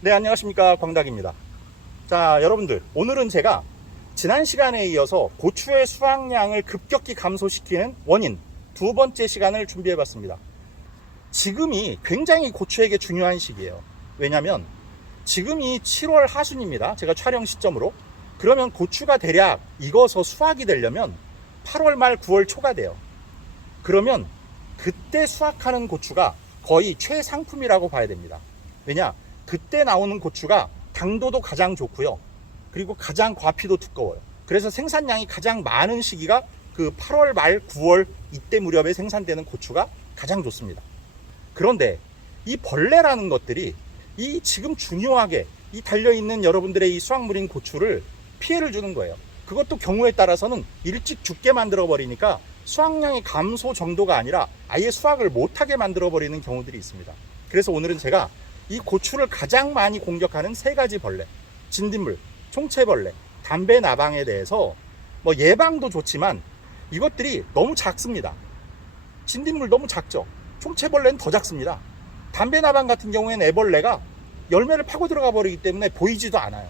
네, 안녕하십니까. 광닭입니다. 자, 여러분들. 오늘은 제가 지난 시간에 이어서 고추의 수확량을 급격히 감소시키는 원인 두 번째 시간을 준비해 봤습니다. 지금이 굉장히 고추에게 중요한 시기예요. 왜냐면 지금이 7월 하순입니다. 제가 촬영 시점으로. 그러면 고추가 대략 익어서 수확이 되려면 8월 말 9월 초가 돼요. 그러면 그때 수확하는 고추가 거의 최상품이라고 봐야 됩니다. 왜냐? 그때 나오는 고추가 당도도 가장 좋고요. 그리고 가장 과피도 두꺼워요. 그래서 생산량이 가장 많은 시기가 그 8월 말 9월 이때 무렵에 생산되는 고추가 가장 좋습니다. 그런데 이 벌레라는 것들이 이 지금 중요하게 이 달려있는 여러분들의 이 수확물인 고추를 피해를 주는 거예요. 그것도 경우에 따라서는 일찍 죽게 만들어 버리니까 수확량의 감소 정도가 아니라 아예 수확을 못하게 만들어 버리는 경우들이 있습니다. 그래서 오늘은 제가 이 고추를 가장 많이 공격하는 세 가지 벌레, 진딧물, 총채벌레, 담배 나방에 대해서 뭐 예방도 좋지만 이것들이 너무 작습니다. 진딧물 너무 작죠. 총채벌레는 더 작습니다. 담배 나방 같은 경우에는 애벌레가 열매를 파고 들어가 버리기 때문에 보이지도 않아요.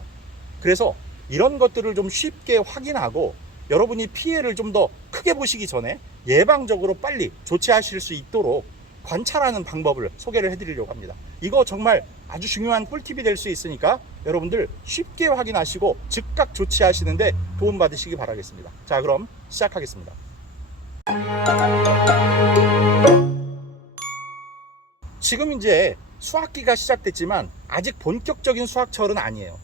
그래서 이런 것들을 좀 쉽게 확인하고 여러분이 피해를 좀 더 크게 보시기 전에 예방적으로 빨리 조치하실 수 있도록 관찰하는 방법을 소개를 해드리려고 합니다. 이거 정말 아주 중요한 꿀팁이 될 수 있으니까 여러분들 쉽게 확인하시고 즉각 조치하시는데 도움받으시기 바라겠습니다. 자, 그럼 시작하겠습니다. 지금 이제 수학기가 시작됐지만 아직 본격적인 수학철은 아니에요.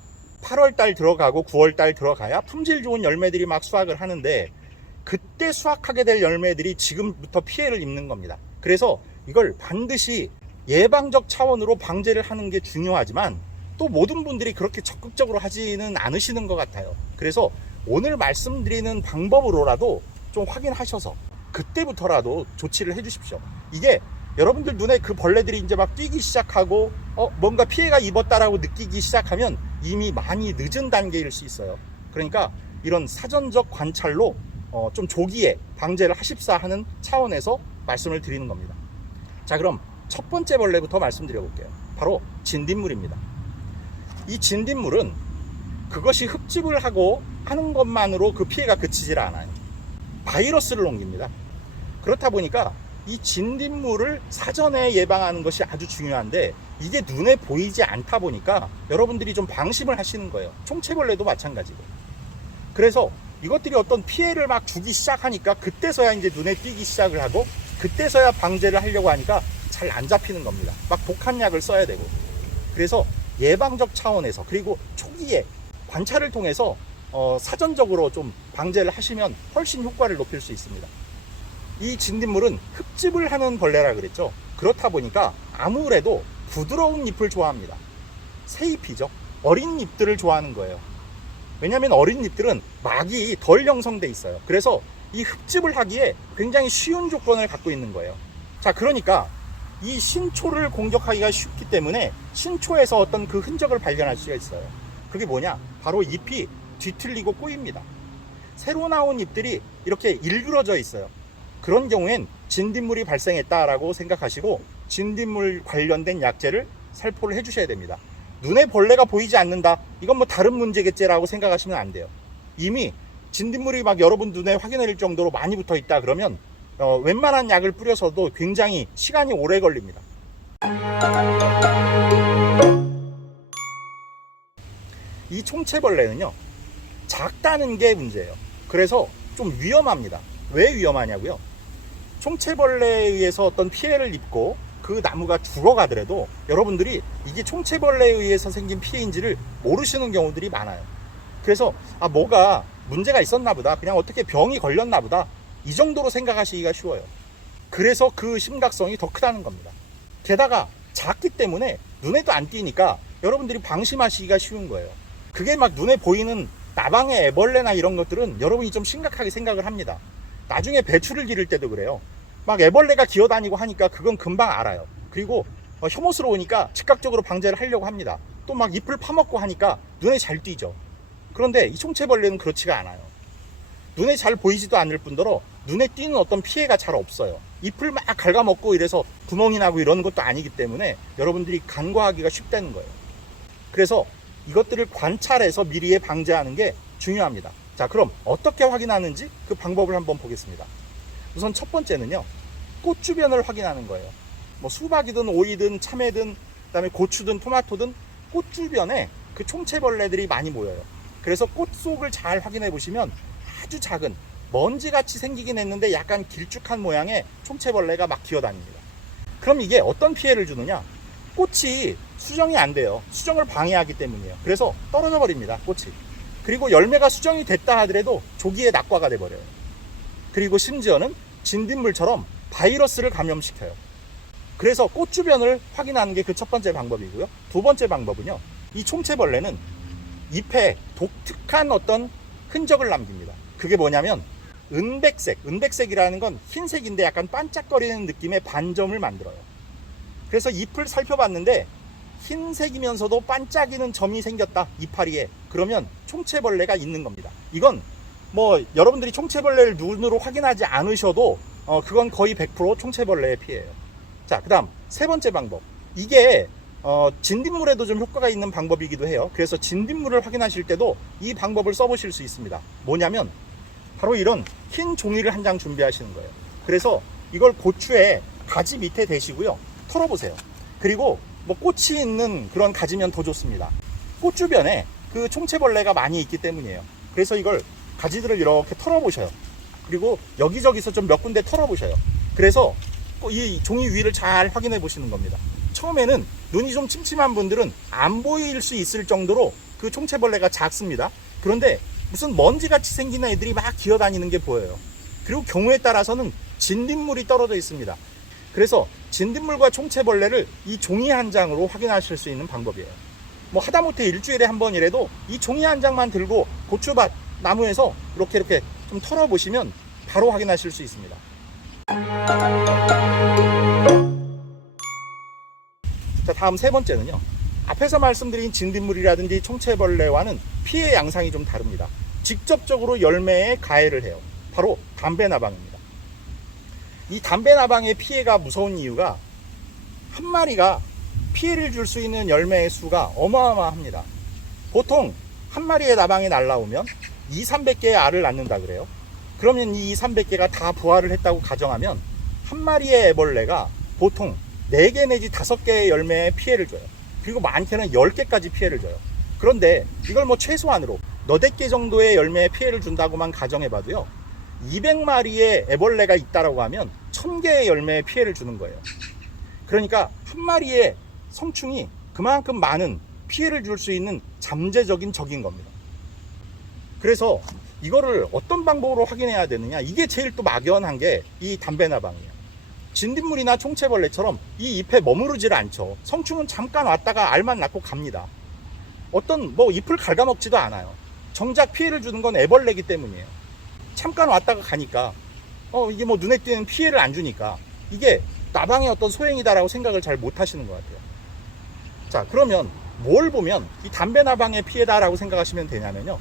8월 달 들어가고 9월 달 들어가야 품질 좋은 열매들이 막 수확을 하는데 그때 수확하게 될 열매들이 지금부터 피해를 입는 겁니다. 그래서 이걸 반드시 예방적 차원으로 방제를 하는 게 중요하지만 또 모든 분들이 그렇게 적극적으로 하지는 않으시는 것 같아요. 그래서 오늘 말씀드리는 방법으로라도 좀 확인하셔서 그때부터라도 조치를 해 주십시오. 이게 여러분들 눈에 그 벌레들이 이제 막 뛰기 시작하고 어, 뭔가 피해가 입었다라고 느끼기 시작하면 이미 많이 늦은 단계일 수 있어요. 그러니까 이런 사전적 관찰로 어, 좀 조기에 방제를 하십사 하는 차원에서 말씀을 드리는 겁니다. 자, 그럼 첫 번째 벌레부터 말씀드려 볼게요. 바로 진딧물입니다. 이 진딧물은 그것이 흡집을 하고 하는 것만으로 그 피해가 그치질 않아요. 바이러스를 옮깁니다. 그렇다 보니까 이 진딧물을 사전에 예방하는 것이 아주 중요한데 이게 눈에 보이지 않다 보니까 여러분들이 좀 방심을 하시는 거예요. 총체벌레도 마찬가지고. 그래서 이것들이 어떤 피해를 막 주기 시작하니까 그때서야 이제 눈에 띄기 시작을 하고 그때서야 방제를 하려고 하니까 잘 안 잡히는 겁니다. 막 독한 약을 써야 되고. 그래서 예방적 차원에서 그리고 초기에 관찰을 통해서 어, 사전적으로 좀 방제를 하시면 훨씬 효과를 높일 수 있습니다. 이 진딧물은 흡집을 하는 벌레라 그랬죠. 그렇다 보니까 아무래도 부드러운 잎을 좋아합니다. 새 잎이죠. 어린 잎들을 좋아하는 거예요. 왜냐하면 어린 잎들은 막이 덜 형성돼 있어요. 그래서 이 흡집을 하기에 굉장히 쉬운 조건을 갖고 있는 거예요. 자, 그러니까 이 신초를 공격하기가 쉽기 때문에 신초에서 어떤 그 흔적을 발견할 수가 있어요. 그게 뭐냐? 바로 잎이 뒤틀리고 꼬입니다. 새로 나온 잎들이 이렇게 일그러져 있어요. 그런 경우엔 진딧물이 발생했다라고 생각하시고 진딧물 관련된 약제를 살포를 해주셔야 됩니다. 눈에 벌레가 보이지 않는다. 이건 뭐 다른 문제겠지라고 생각하시면 안 돼요. 이미 진딧물이 막 여러분 눈에 확인할 정도로 많이 붙어 있다 그러면 어, 웬만한 약을 뿌려서도 굉장히 시간이 오래 걸립니다. 이 총체벌레는요, 작다는 게 문제예요. 그래서 좀 위험합니다. 왜 위험하냐고요? 총체벌레에 의해서 어떤 피해를 입고 그 나무가 죽어가더라도 여러분들이 이게 총체벌레에 의해서 생긴 피해인지를 모르시는 경우들이 많아요. 그래서 아 뭐가 문제가 있었나 보다. 그냥 어떻게 병이 걸렸나 보다. 이 정도로 생각하시기가 쉬워요. 그래서 그 심각성이 더 크다는 겁니다. 게다가 작기 때문에 눈에도 안 띄니까 여러분들이 방심하시기가 쉬운 거예요. 그게 막 눈에 보이는 나방의 애벌레나 이런 것들은 여러분이 좀 심각하게 생각을 합니다. 나중에 배추를 기를 때도 그래요. 막 애벌레가 기어다니고 하니까 그건 금방 알아요. 그리고 어, 혐오스러우니까 즉각적으로 방제를 하려고 합니다. 또 막 잎을 파먹고 하니까 눈에 잘 띄죠. 그런데 이 총체벌레는 그렇지가 않아요. 눈에 잘 보이지도 않을 뿐더러 눈에 띄는 어떤 피해가 잘 없어요. 잎을 막 갉아먹고 이래서 구멍이 나고 이러는 것도 아니기 때문에 여러분들이 간과하기가 쉽다는 거예요. 그래서 이것들을 관찰해서 미리에 방제하는 게 중요합니다. 자, 그럼 어떻게 확인하는지 그 방법을 한번 보겠습니다. 우선 첫 번째는요. 꽃 주변을 확인하는 거예요. 뭐 수박이든 오이든 참외든 그다음에 고추든 토마토든 꽃 주변에 그 총체벌레들이 많이 모여요. 그래서 꽃 속을 잘 확인해 보시면 아주 작은 먼지 같이 생기긴 했는데 약간 길쭉한 모양의 총체벌레가 막 기어다닙니다. 그럼 이게 어떤 피해를 주느냐? 꽃이 수정이 안 돼요. 수정을 방해하기 때문이에요. 그래서 떨어져 버립니다. 꽃이. 그리고 열매가 수정이 됐다 하더라도 조기에 낙과가 돼 버려요. 그리고 심지어는 진딧물처럼 바이러스를 감염시켜요. 그래서 꽃 주변을 확인하는 게 그 첫 번째 방법이고요. 두 번째 방법은요. 이 총체벌레는 잎에 독특한 어떤 흔적을 남깁니다. 그게 뭐냐면 은백색, 은백색이라는 건 흰색인데 약간 반짝거리는 느낌의 반점을 만들어요. 그래서 잎을 살펴봤는데 흰색이면서도 반짝이는 점이 생겼다 이파리에 그러면 총체벌레가 있는 겁니다. 이건 뭐 여러분들이 총체벌레를 눈으로 확인하지 않으셔도 어 그건 거의 100% 총체벌레의 피해예요. 자, 그다음 세 번째 방법. 이게 어, 진딧물에도 좀 효과가 있는 방법이기도 해요. 그래서 진딧물을 확인하실 때도 이 방법을 써보실 수 있습니다. 뭐냐면 바로 이런 흰 종이를 한 장 준비하시는 거예요. 그래서 이걸 고추에 가지 밑에 대시고요. 털어보세요. 그리고 뭐 꽃이 있는 그런 가지면 더 좋습니다. 꽃 주변에 그 총체벌레가 많이 있기 때문이에요. 그래서 이걸 가지들을 이렇게 털어보셔요. 그리고 여기저기서 좀 몇 군데 털어보셔요. 그래서 이 종이 위를 잘 확인해 보시는 겁니다. 처음에는 눈이 좀 침침한 분들은 안 보일 수 있을 정도로 그 총체벌레가 작습니다. 그런데 무슨 먼지 같이 생긴 애들이 막 기어다니는 게 보여요. 그리고 경우에 따라서는 진딧물이 떨어져 있습니다. 그래서 진딧물과 총체벌레를 이 종이 한 장으로 확인하실 수 있는 방법이에요. 뭐 하다못해 일주일에 한 번이라도 이 종이 한 장만 들고 고추밭 나무에서 이렇게 이렇게 좀 털어보시면 바로 확인하실 수 있습니다. 자, 다음 세 번째는요. 앞에서 말씀드린 진딧물이라든지 총체벌레와는 피해 양상이 좀 다릅니다. 직접적으로 열매에 가해를 해요. 바로 담배나방입니다. 이 담배나방의 피해가 무서운 이유가 한 마리가 피해를 줄 수 있는 열매의 수가 어마어마합니다. 보통 한 마리의 나방이 날라오면 2, 300개의 알을 낳는다 그래요. 그러면 이 2, 300개가 다 부화를 했다고 가정하면 한 마리의 애벌레가 보통 4개 내지 5개의 열매에 피해를 줘요. 그리고 많게는 10개까지 피해를 줘요. 그런데 이걸 뭐 최소한으로 너댓 개 정도의 열매에 피해를 준다고만 가정해봐도요. 200마리의 애벌레가 있다라고 하면 1000개의 열매에 피해를 주는 거예요. 그러니까 한 마리의 성충이 그만큼 많은 피해를 줄 수 있는 잠재적인 적인 겁니다. 그래서 이거를 어떤 방법으로 확인해야 되느냐 이게 제일 또 막연한 게 이 담배나방이에요. 진딧물이나 총체벌레처럼 이 잎에 머무르질 않죠. 성충은 잠깐 왔다가 알만 낳고 갑니다. 어떤 뭐 잎을 갉아먹지도 않아요. 정작 피해를 주는 건 애벌레기 때문이에요. 잠깐 왔다가 가니까 어 이게 뭐 눈에 띄는 피해를 안 주니까 이게 나방의 어떤 소행이다라고 생각을 잘 못 하시는 것 같아요. 자 그러면 뭘 보면 이 담배 나방의 피해다라고 생각하시면 되냐면요.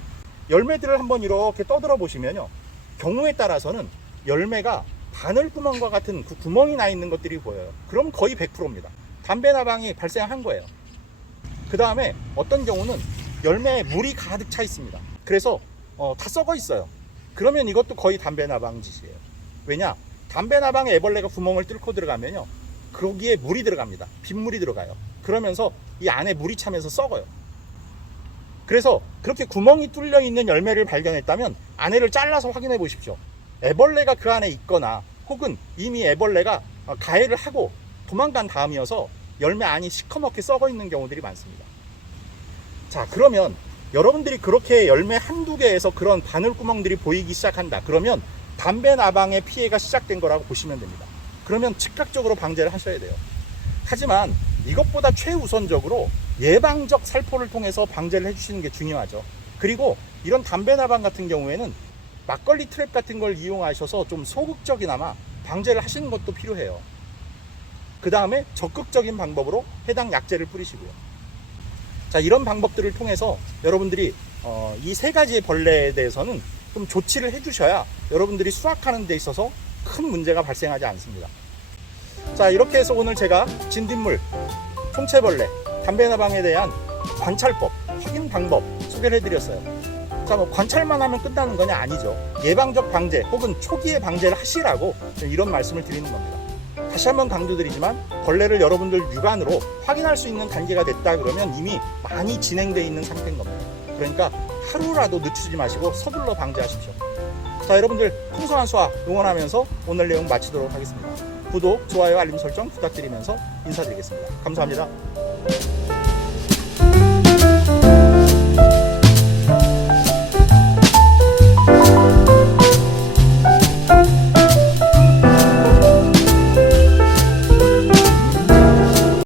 열매들을 한번 이렇게 떠들어 보시면요. 경우에 따라서는 열매가 바늘구멍과 같은 그 구멍이 나 있는 것들이 보여요. 그럼 거의 100%입니다. 담배 나방이 발생한 거예요. 그 다음에 어떤 경우는 열매에 물이 가득 차 있습니다. 그래서 어, 다 썩어 있어요. 그러면 이것도 거의 담배 나방 짓이에요. 왜냐? 담배 나방에 애벌레가 구멍을 뚫고 들어가면요. 거기에 물이 들어갑니다. 빗물이 들어가요. 그러면서 이 안에 물이 차면서 썩어요. 그래서 그렇게 구멍이 뚫려 있는 열매를 발견했다면 안에를 잘라서 확인해 보십시오. 애벌레가 그 안에 있거나 혹은 이미 애벌레가 어, 가해를 하고 도망간 다음이어서 열매 안이 시커멓게 썩어 있는 경우들이 많습니다. 자, 그러면 여러분들이 그렇게 열매 한두 개에서 그런 바늘구멍들이 보이기 시작한다. 그러면 담배 나방의 피해가 시작된 거라고 보시면 됩니다. 그러면 즉각적으로 방제를 하셔야 돼요. 하지만 이것보다 최우선적으로 예방적 살포를 통해서 방제를 해주시는 게 중요하죠. 그리고 이런 담배 나방 같은 경우에는 막걸리 트랩 같은 걸 이용하셔서 좀 소극적이나마 방제를 하시는 것도 필요해요. 그 다음에 적극적인 방법으로 해당 약제를 뿌리시고요. 자, 이런 방법들을 통해서 여러분들이 어, 이 세 가지의 벌레에 대해서는 좀 조치를 해주셔야 여러분들이 수확하는 데 있어서 큰 문제가 발생하지 않습니다. 자, 이렇게 해서 오늘 제가 진딧물, 총체벌레, 담배나방에 대한 관찰법, 확인 방법 소개를 해드렸어요. 자, 뭐 관찰만 하면 끝나는 거냐 아니죠. 예방적 방제 혹은 초기의 방제를 하시라고 이런 말씀을 드리는 겁니다. 다시 한번 강조드리지만 벌레를 여러분들 육안으로 확인할 수 있는 단계가 됐다 그러면 이미 많이 진행되어 있는 상태인 겁니다. 그러니까 하루라도 늦추지 마시고 서둘러 방제하십시오. 자, 여러분들 풍성한 수학 응원하면서 오늘 내용 마치도록 하겠습니다. 구독, 좋아요, 알림 설정 부탁드리면서 인사드리겠습니다. 감사합니다. Thank you.